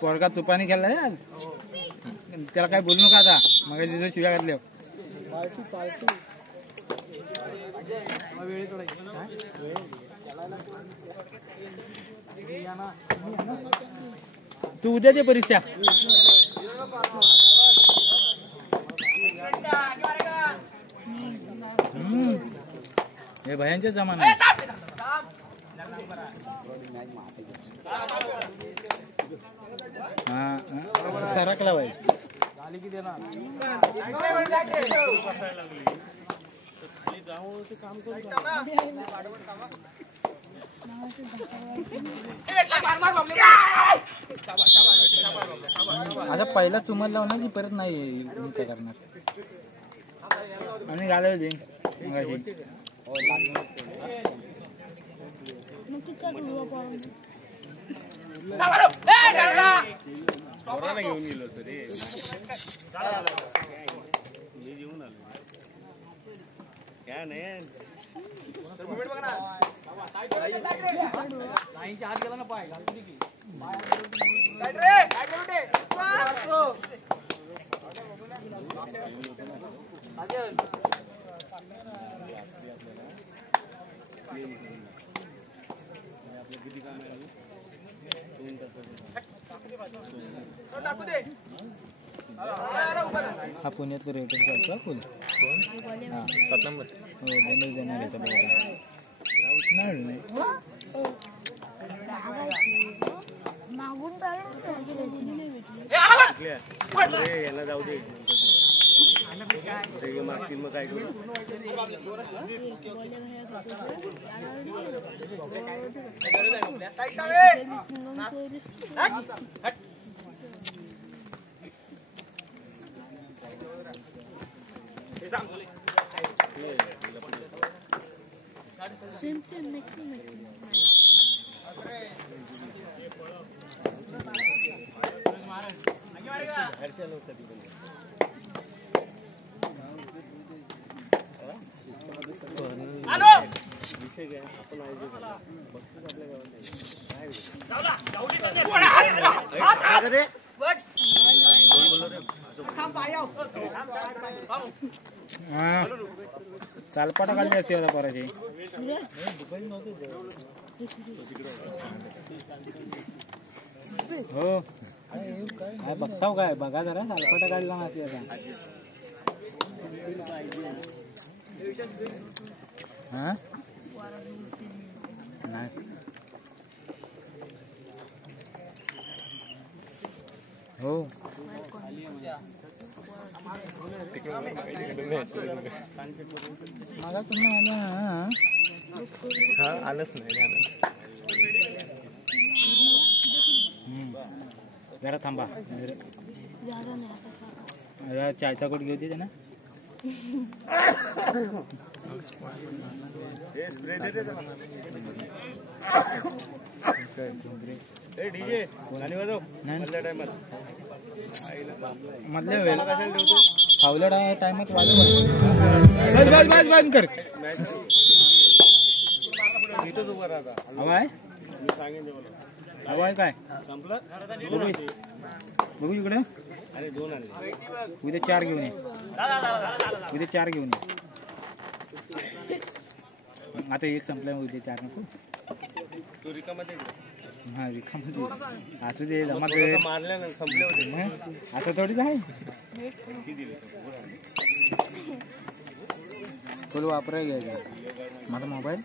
पोरगा तुपानी खेळलाय आज त्याला काय बोलू नका आता मग तिथं शिव्या घातल्या तू उद्या दे परीक्षा हे भयांचे जमाना आहे सरकला बाई आता पहिला चुमल लावणार की परत नाही काय करणार आणि घालायला घेऊन गेलो तरी काय नाही आत गेला ना पाय हा पुण्यातलं रेटिंग चालतो फुल कोण 7 नंबर हो जनरल देणार याचा नाही याला जाऊ दे मागतील मग काय करू चालपाटा काढली असते आता पोराची हो काय बघताव काय बघा जरा चालपाटा काढला माती आता हा नाही हो मला तुम्ही आलंच नाही जरा थांबा चायचा कोट घेऊ दे ना मधल्या फावल्या टायमात बंद कर हवाय हवाय काय बघू इकडे उद्या 4 घेऊन ये उद्या 4 घेऊन ये आता एक संपला उद्या 4 नको तू रिकामध्ये हा रिकामध्ये असू दे जमा मारल्या ना संपले होते आता थोडीच आहे फुल वापराय घ्यायचा माझा मोबाईल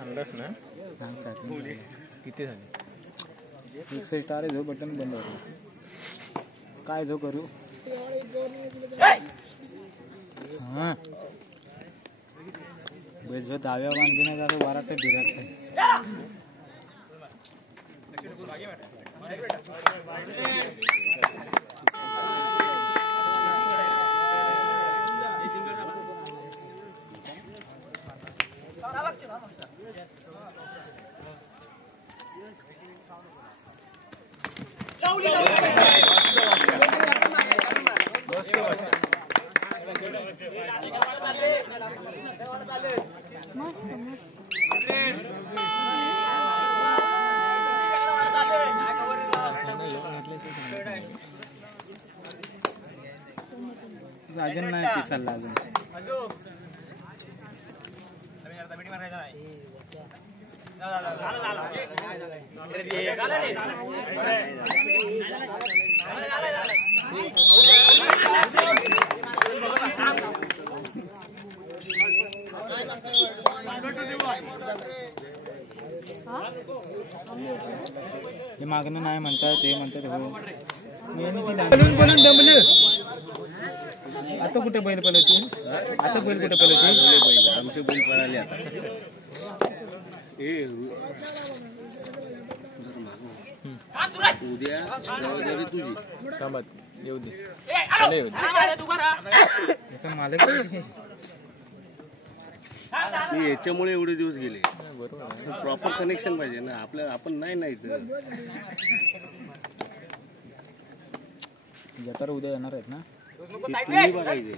अंदाज ना किती झाले 61 आहे जो बटन बंद होतो काय जो करू हा जो दाव्या बांधणे झालं वारात भिरात अजून नाही पिसाला अजून हे मागणं नाही म्हणतात ते म्हणतात बोलून दमलं. आता कुठे बैल पळते आता बैल कुठे पळते आमचे बैल पळाले आता उद्या जबाबदारी तुझी कामात येऊ दे मालक याच्यामुळे एवढे दिवस गेले. प्रॉपर कनेक्शन पाहिजे ना आपल्याला. आपण नाही जतारा उद्या येणार आहेत ना तुम्ही बघायचे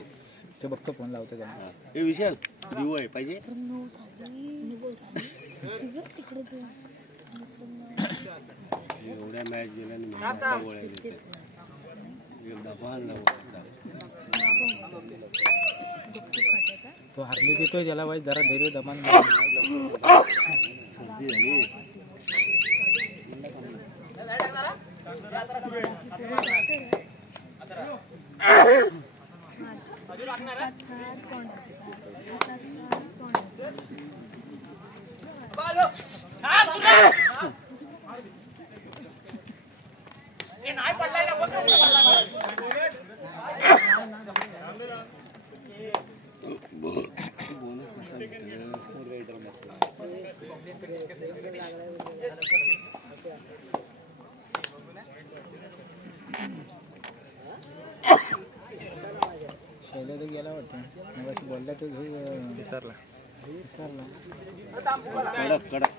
ते बघतो फोन लावतो त्यांना. हे विशाल दिवू आहे पाहिजे एवढ्या मॅच गेल्या गोळ्या तो हरली देतोय त्याला वाईट जरा धैर्य दमान शैल्या तर गेला वाटतं मग बोलला तो विसरला कडक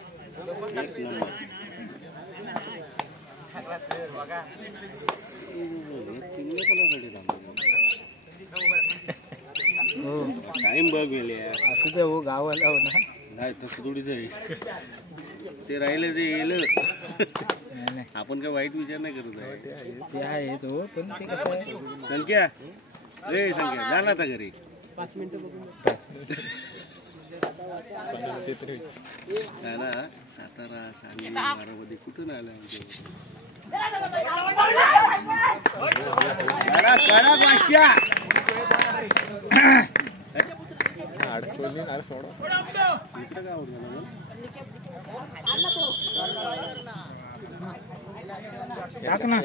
टाइम बघ गेले असू दे हो गावाला हो ना नाही तसं थोडीच आहे ते राहिलं ते येलं. आपण काय वाईट विचार नाही करत आहे ते आहेच हो पण ते कसं आहे संख्या संख्या जा ना आता घरी 5 मिनिटं बघून ना सातारा सांगली बारामती कुठून आलं टाक ना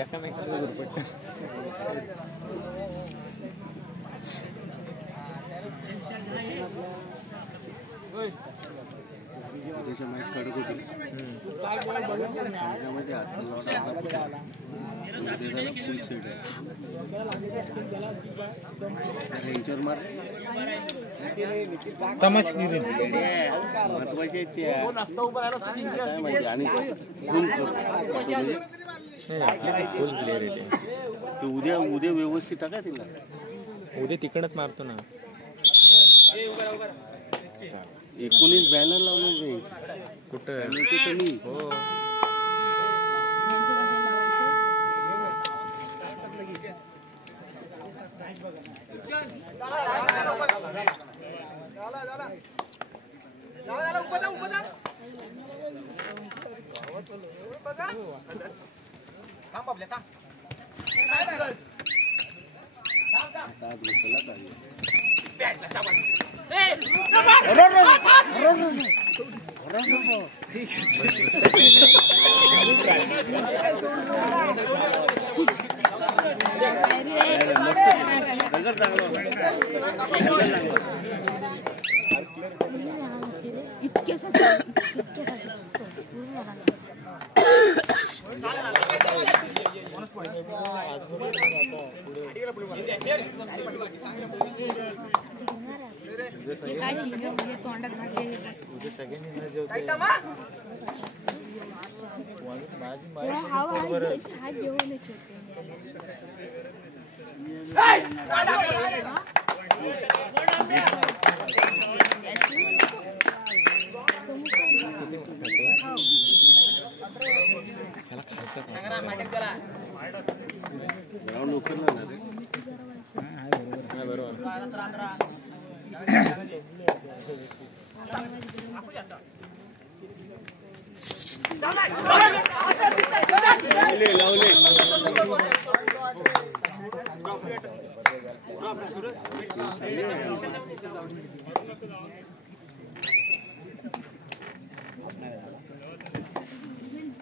मॅच कडक होती त्यामध्ये फुल सेट आहे यांच्यावर मार तमाशगिरी महत्वाचे आहेत त्या काय माहिती आणि फुल प्लेअर आहे ते उद्या व्यवस्थित टाका तिला उद्या तिकडच मारतो ना 19 बॅनर लावले कुठं कमी हो ग्राउंड उकरलं ना रे. बरोबर. लावले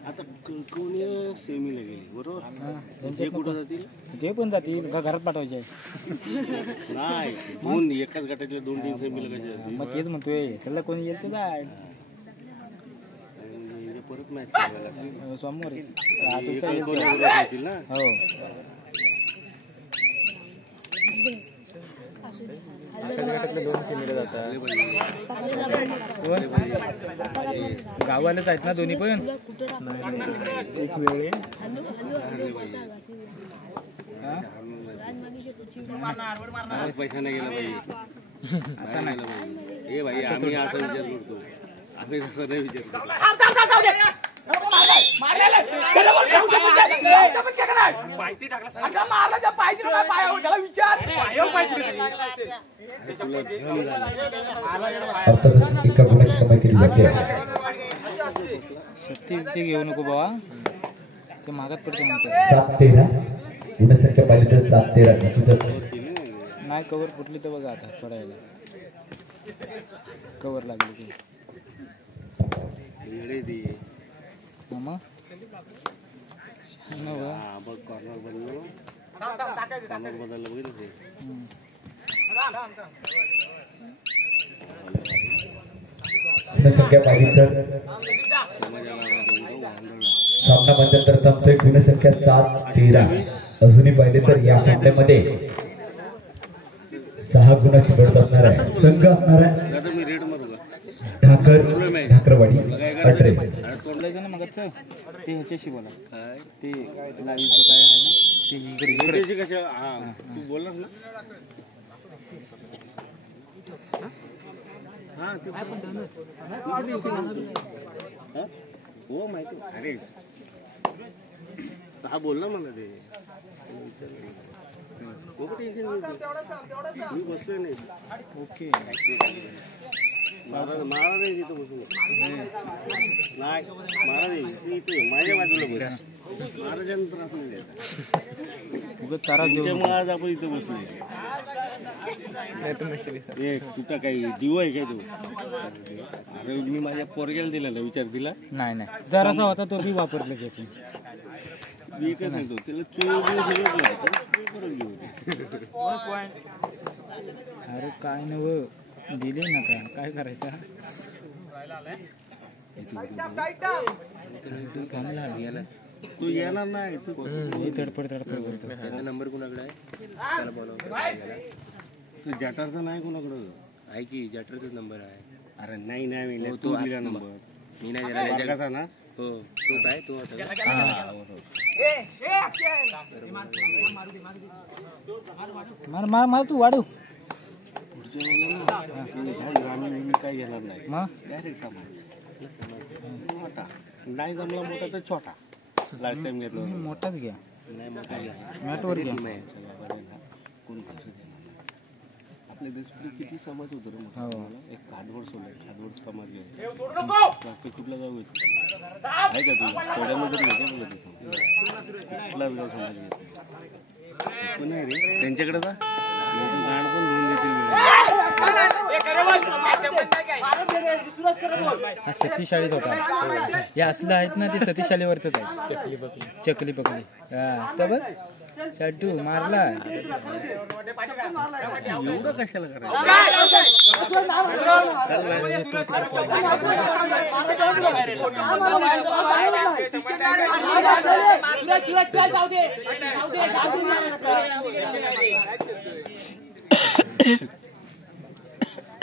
आता कोणी सेमीला गेली बरोबर. जे कुठं जातील जे पण जातील घरात पाठवायचे नाही. दोन एकाच गटाच्या 2-3 सेमीला कसे जातील. मग तेच म्हणतोय त्याला कोणी येईल ते काय परत मॅच खेळायला सोमवारी येतील ना. हो गटातले 2 सेमीला जातात. गावालाच आहेत ना दोन्ही पण. एक वेळ पैसा नाही गेला पाहिजे. असं नाही हे भाई आम्ही असा विचार करतो. आम्ही तसं नाही विचार करतो. एका गुणाची कमाई केली जाते. शक्ती घेऊ नको बाबा ते मागात पडते म्हणते. 7-13 गुणासारख्या पाहिजे तर 7-13 निश्चितच. नाही कवर फुटली तर बघा आता थोड्या वेळेला कवर लागली की मग कॉर्नर बदललं बघितलं ते. गुणसंख्या पाहिली तर सामना मध्यंतर थांबतोय. गुणसंख्या 7-13. अजूनही पाहिले तर या सामन्यामध्ये 6 गुणाची लढत असणार आहे. संघ असणार आहे ढाकरवाडी अटरे. तोडलायचं ना मग ते ह्याच्याशी बोला ते लाईव्हचं काय आहे ना ते इकडे कशा. हा तू बोलणार ना. हो माहिती. अरे हा बोल ना मला ते. मी बसलोय नाही. ओके मारा नाही तिथं बसून. नाही मारा नाही इथे माझ्या बाजूला बस. महाराजांना त्रास नाही द्यायचा. त्याच्यामुळे आज आपण इथं बसलोय. तुझा काही जीव आहे काय तू. अरे मी माझ्या पोरग्याला दिला ना विचार दिला नाही नाही जरासा होता तो बी वापरले की मी काय सांगतो त्याला अरे काय नव दिले ना काय करायचं. तू येणार नाही. तडपड करतो. नंबर कुणाकडे आहे त्याला बोलावं. तू जटारचा नाही कोणाकडं आहे की जटरचाच नंबर आहे. अरे नाही नाही तू दिला नंबर. मी नाही दिला जगाचा ना. हो तो काय तो होता. मार मार तू वाढव. पुढच्या वेळेला ग्रामीण काय घेणार नाही. मग डायरेक्ट सामान मोठा नाही जमला मोठा तर छोटा. लास्ट टाइम घेतला मोठाच घ्या. नाही मोठा घ्या. मॅटवर घ्या. कोण आपल्या देशात किती समाज होतो रे मोठा. एक खाडवड सोडला. खाडवड समाज घेऊन कुठला जाऊ आहे का तू थोड्यामध्ये घेतो कुठलाच गाव समाज घेतो पण नाही रे त्यांच्याकडे जा गाण पण घेऊन देतील. हा सतीशाळीच होता. हे असलं आहेत ना ते सतीशाळीवरच आहे. चकली पकली हा तर बघ शाटू मारला. एवढं कशाला करायचं.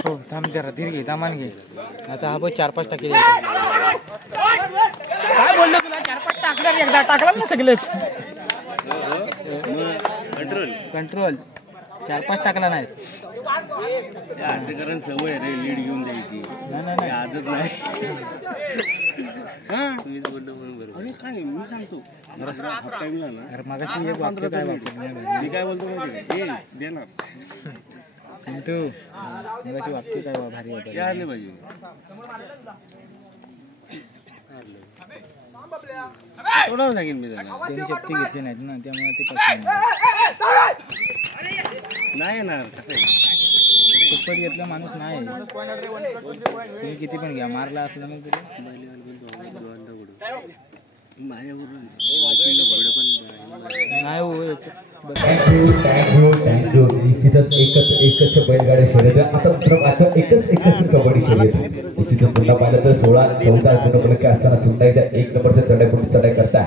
हो थांब जरा धीर घे दामान घे. आता हा बघ 4-5 टाके. काय बोललो तुला 4-5 टाक. एकदा टाकला ना सगळेच कंट्रोल कंट्रोल 4-5 टाकला नाही कारण सवय रे लीड घेऊन द्यायची नाही आदत नाही अरे काय मी सांगतो हाफ टाइमला ना अरे मगाशी एक वाक्य काय वापरलं मी काय बोलतो माहिती का देणार तू मगाशी वाक्य काय भारी होतं आले पाहिजे थोडं सांगेन मी त्याला त्यांनी शक्ती घेतली नाहीत ना त्यामुळे ते कसं नाही येणार शपथ घेतला माणूस नाही तुम्ही किती पण घ्या मारला असला मग नाही हो थँक्यू निश्चितच एकच बैलगाडी शर्यत आता एकच कबड्डी शर्यत निश्चितच पुन्हा पाहिलं तर 16-14 गुणफलके असताना पुन्हा एकदा 1 नंबरचे चढाई करता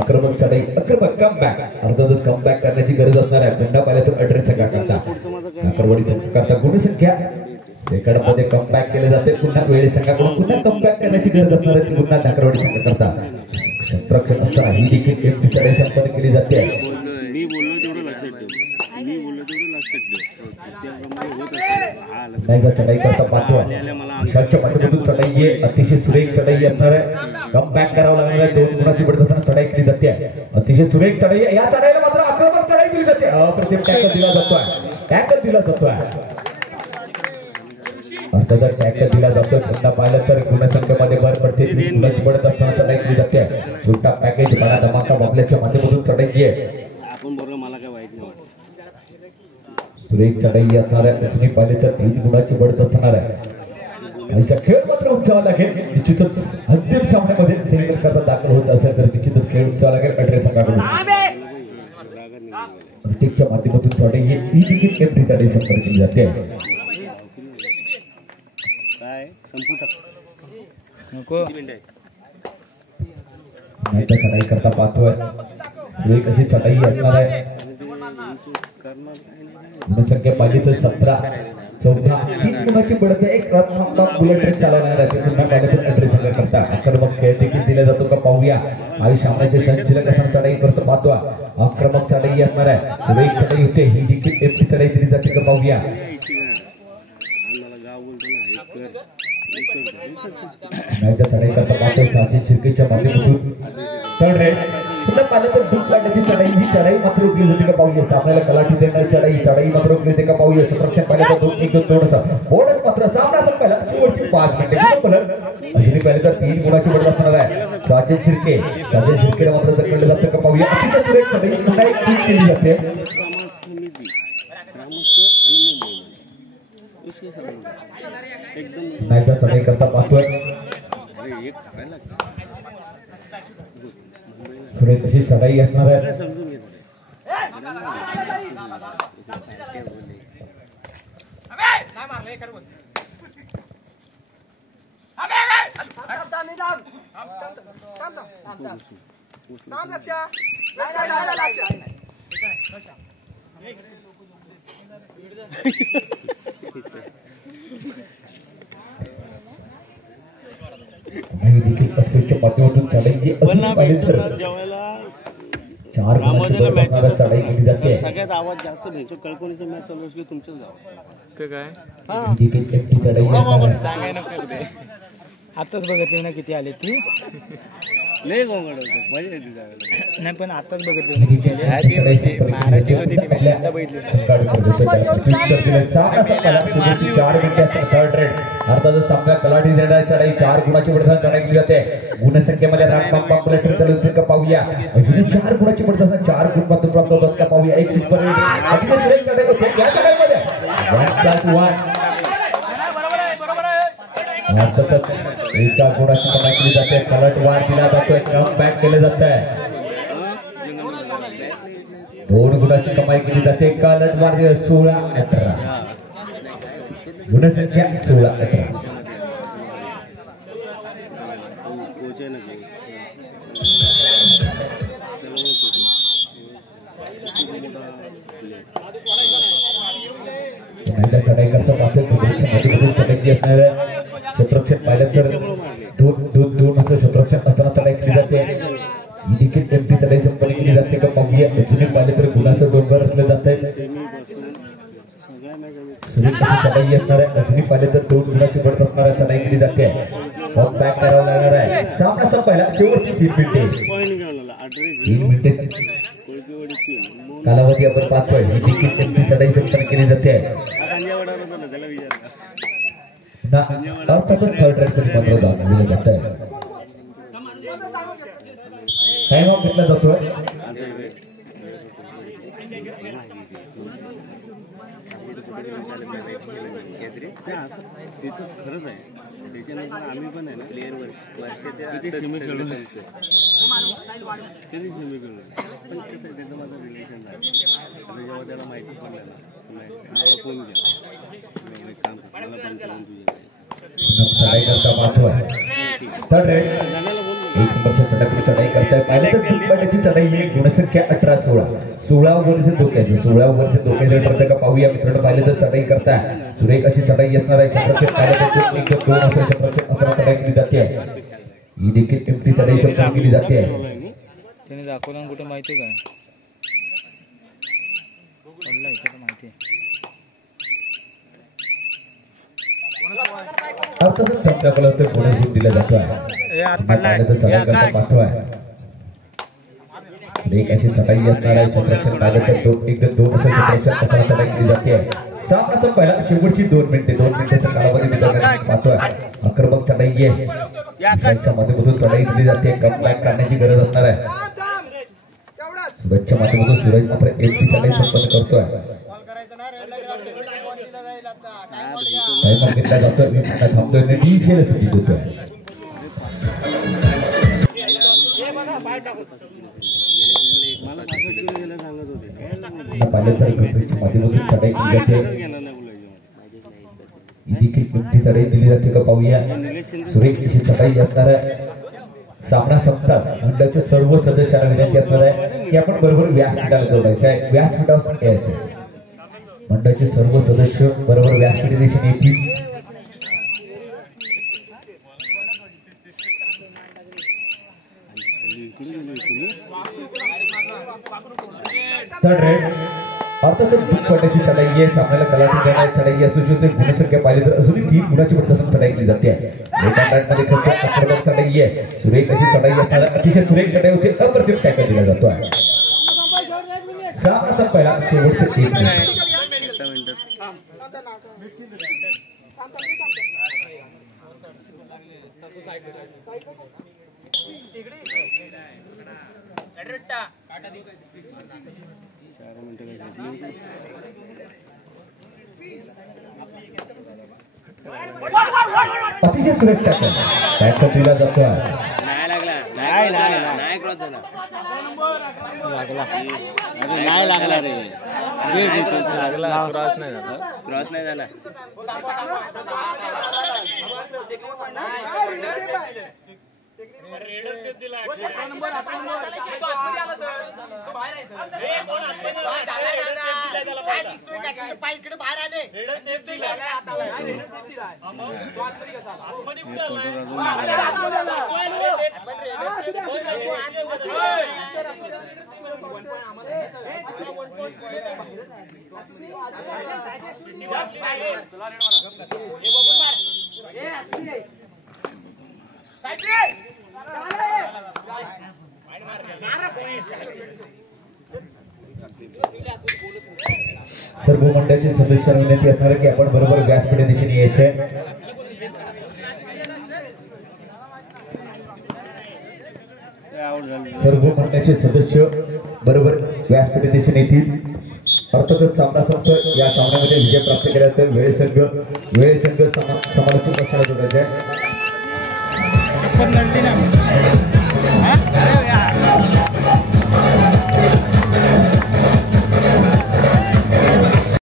आक्रमक चढाई आक्रमक कमबॅक अर्थातच कमबॅक करण्याची गरज असणार आहे पुन्हा पाहिलं तर 18 चक्का करता नाकरवाडी करता गुणसंख्या सेकंडमध्ये कमबॅक केले जाते पुन्हा वेळी संघाकडून पुन्हा कमबॅक करण्याची गरज असणार आहे पुन्हा नाकरवाडी संघ करता संरक्षण असताना ही देखील एक चढाई संपन्न केली जाते मी बोललो तेवढं लक्षात ठेव चढाई करता पाठवा विशालच्या पाठीमधून चढाई आहे अतिशय सुरेख चढाई असणार आहे कमबॅक करावं लागणार आहे 2 गुणाची पडत असताना चढाई केली जाते अतिशय सुरेख चढाई या चढाईला मात्र आक्रमक चढाई केली जाते अप्रतिम टॅकल दिला जातोय अर्थातच टॅकल दिला जातोय पुन्हा पाहिलं तर गुणसंख्येमध्ये भर पडते 3 गुणाची पडत असताना चढाई केली जाते छोटा पॅकेज बडा धमाका बाबल्याच्या माध्यमातून चढाई आहे आपण बरोबर मला काय वाईट नाही सुरेख चढाई असणार आहे तुम्ही पाहिले तर 3 गुणाची पडत असणार आहे आणि खेळ मात्र उंचावा लागेल निश्चितच अंतिम सामन्यामध्ये सेमीफायनल करता दाखल होत असेल तर निश्चितच खेळ उंचावा लागेल 18 संघाकडून प्रत्येकच्या माध्यमातून चढाई ही देखील एमटी चढाई संपर्क केली जाते काय संपू टाक नको नाहीतर चढाई करता पाहतोय सुरेख अशी चढाई असणार आहे गुणसंख्या पाहिजे तर 17-14 3 गुणाची पडत एक बुलेट ट्रेन चालवणार आहे पुन्हा पाहिजे तर 18 संघ करता आक्रमक खेळ देखील दिला जातो का पाहूया आई सामन्याचे संचलन असताना चढाई करतो पाहतो आक्रमक चढाई असणार आहे सुरेख चढाई होते ही देखील एफटी चढाई दिली जाते का पाहूया नाहीतर चढाई करता पाहतो साची चिरकेच्या माध्यमातून थर्ड रेड पुन्हा पाहिलं तर दूध काढण्याची चढाई ही चढाई मात्र रोखली जाते का पाहूया सामन्याला कलाटी देणारी चढाई मात्र रोखली जाते का पाहूया संरक्षण पाहिलं तर 2-1-2 बोनस मात्र सामना संपायला शेवटची 5 मिनिटे अशी पाहिलं तर 3 गुणाची बदल असणार आहे साचे शिर्केला मात्र जखडलं जातं का पाहूया अतिशय सुरेख चढाई पुन्हा एक चूक केली जाते नाहीतर चढाई करता पाहतोय सुरेख अशी चढाई असणार आहे देखील अक्षरच्या पाठीवरून चढाई अजून पाहिली तर 4 गुणाची बरोबर चढाई केली जाते सगळ्यात आवाज जास्त घ्यायचो कळकोणीचं मॅच चालू असली तुमच्याच गाव काय देखील एकटी चढाई सांगाय नको आताच बघितली ना किती आले ती लय गोंगाट होतं मजा येते जायला नाही पण आताच बघितली ना किती आले महाराजी होती ती पहिल्यांदा बघितली 4 मिनिटे थर्ड रेड अर्थातच सामना कलाटी देणारी चढाई 4 गुणाची पडत चढाई केली जाते गुणसंख्येमध्ये रामबाग बुलेट ट्रेन चालू होते का पाहूया अजून 4 गुणाची पडत 4 गुण मात्र प्राप्त होतात का पाहूया एक सुपर अतिशय चढाई होते या चढाईमध्ये 1+1 अर्थातच एका गुणाची कमाई केली जाते कलट वार दिला जातोय कम बॅक केले जात आहे 2 गुणाची कमाई केली जाते कलट वार 16-18 गुणसंख्या 16-18 चढाई करता चढाई असणार आहे क्षेत्ररक्षण पाहिलं तर 2-2 क्षेत्ररक्षण असताना चढाई केली जाते ही देखील एमटी तडे संपन्न केली जाते का पाहूया. अजूनही पाहिले तर गुणाचं डोंगर रचलं जात आहे. सुरेख अशी चढाई असणार आहे. अजूनही पाहिले तर 2 गुणाची बढत असणार आहे. चढाई केली जाते. बॅक करावं लागणार आहे. सामना संपायला शेवटची 3 मिनिटे. 3 मिनिटे कालावधी आपण पाहतोय. ही देखील एमटी तडे संपन्न केली जाते. अर्थातच थर्ड रेडसाठी मात्र दान दिलं जात आहे. टाइम ऑफ घेतला जातोय. खरंच आहे. त्याच्यानंतर आम्ही पण आहे ना प्लेअर सेमी खेळलो कधी सेमी खेळलो पण त्याचं माझं रिलेशन झालं. आता जेव्हा त्याला माहिती पडलं ना मला फोन केला काम मला पण करून चढाई करता महत्व आहे. थर्ड रेड 1 नंबरच्या चढाईकडे चढाई करताय. पाहिलं तर दुप्पटाची चढाई ही गुणसंख्या 18-16 16 वरचे धोक्याचे 16 वरचे धोक्याचे ठरतं का पाहूया मित्रांनो. पाहिलं तर चढाई करताय. सुरेख अशी चढाई असणार आहे. छत्रचे कालावधी 1-2 असे छत्रचे 11 चढाई केली जाते. ही देखील एमटी चढाई संपन्न केली जाते. त्याने दाखवलं कुठे माहिती काय माहिती अर्थातच संध्याकाळ तर बोनस गुण दिला जातो आहे. चढाई करता पाहतो आहे. एक अशी चढाई असणार आहे. छत्राच्या कालावधी 1-2 असे छत्राच्या 11 चढाई केली जाते. सामना संपायला शेवटची 2 मिनिटे. 2 मिनिटाचा कालावधी पाहतोय. आक्रमक चढाई आहे. डिफेन्सच्या माध्यमातून चढाई दिली जाते. कमबॅक करण्याची गरज असणार आहे. सुरतच्या माध्यमातून सूरज मात्र एमटी चढाई संपन्न करतोय. टाइम घेतला जातोय. थांबतोय डीजे संगीत होतोय. पाहिलं तर कंपनीच्या माध्यमातून चढाई केली जाते. देखील एमटी चढाई दिली जाते का पाहूया. सुरेख अशी चढाई असणार आहे. सामना संपताच मंडळाच्या सर्व सदस्यांना विनंती असणार आहे की आपण बरोबर व्यासपीठाला जोडायचं आहे. व्यासपीठावर यायचं. मंडळाचे सर्व सदस्य बरोबर व्यासपीठ दिशेने येतील. थर्ड रेड अर्थातच दुप्पटाची चढाई आहे. सामन्याला कलाटी देणारी चढाई असू शकते. गुणसंख्या पाहिली तर अजूनही 3 गुणाची बढत चढाई केली जाते. एका मध्ये खर्च आक्रमक चढाई आहे. सुरेख अशी चढाई असताना अतिशय सुरेख चढाई होते. अप्रतिम टॅकल दिला जातो आहे. सामना संपायला शेवटचे 1 मिनिट. अतिशय सुरेख टॅकल दिला जातो. नाही लागला रे. क्रॉस नाही झाला. सर्व मंडळाचे सदस्यांना विनंती असणार की आपण बरोबर व्यासपीठ दिशेने यायचे. सर्व मंडळाचे सदस्य बरोबर व्यासपीठ दिशेने येतील. अर्थातच सामना संपतो. या सामन्यामध्ये विजय प्राप्त केला तर वेळे संघ समालोचक पक्षाला जोडायचे आहे.